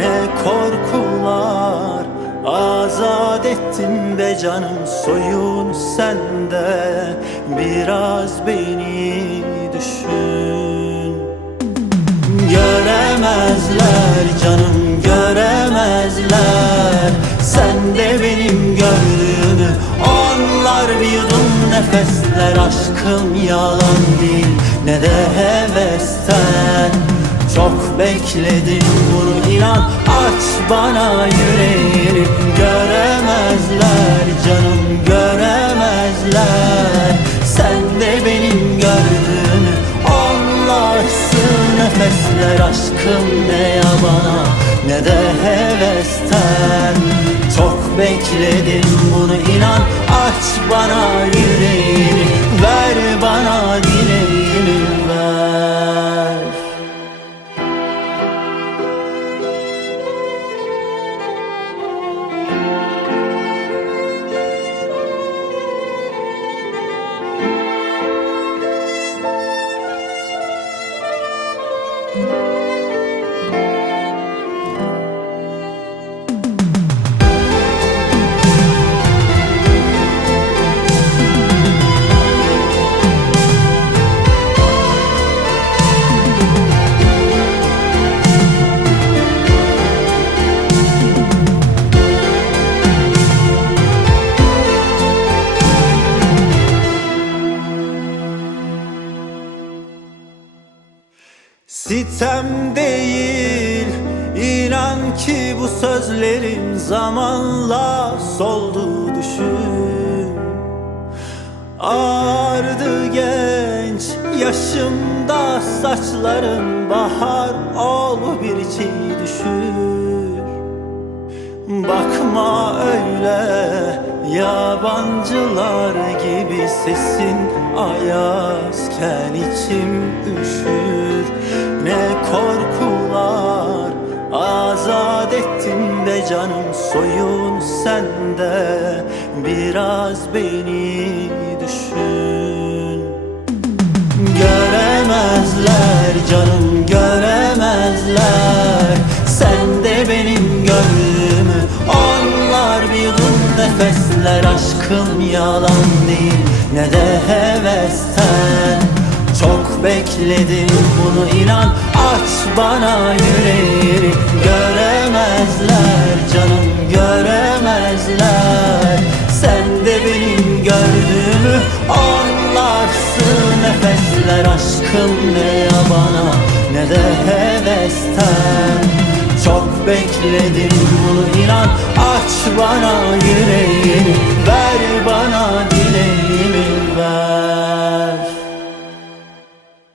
Ne korkular. Azat ettin be canım soyun sende. Biraz beni düşün. Göremezler canım göremezler. Sen de benim gördüğümü Onlar bir yudum nefesler. Aşkım yalan değil ne de hevesten Çok bekledim bunu inan. Aç bana yüreğini. Göremezler canım göremezler. Sen de benim gördüğümü Anlarsın nefesler aşkım ne yabana ne de hevesten. Çok bekledim bunu inan. Aç bana yüreğini Sitem değil inan ki bu sözlerim zamanla soldu düşün. Ağardı genç yaşımda saçların bahar ol bir çiğ düşür. Bakma öyle yabancılar gibi sesin ayazken içim üşür. Ne korkular azat ettin de canım soyun sende biraz beni düşün. Göremezler canım göremezler. Sen de benim gördüğümü Onlar bir yudum nefesler Aşkım yalan değil ne de hevesten. Çok bekledim bunu inan. Aç bana yüreğini. Göremezler canım göremezler. Sen de benim gördüğümü Anlarsın. Nefesler aşkım ne yabana ne de hevesten. Çok bekledim bunu inan. Aç bana yüreğini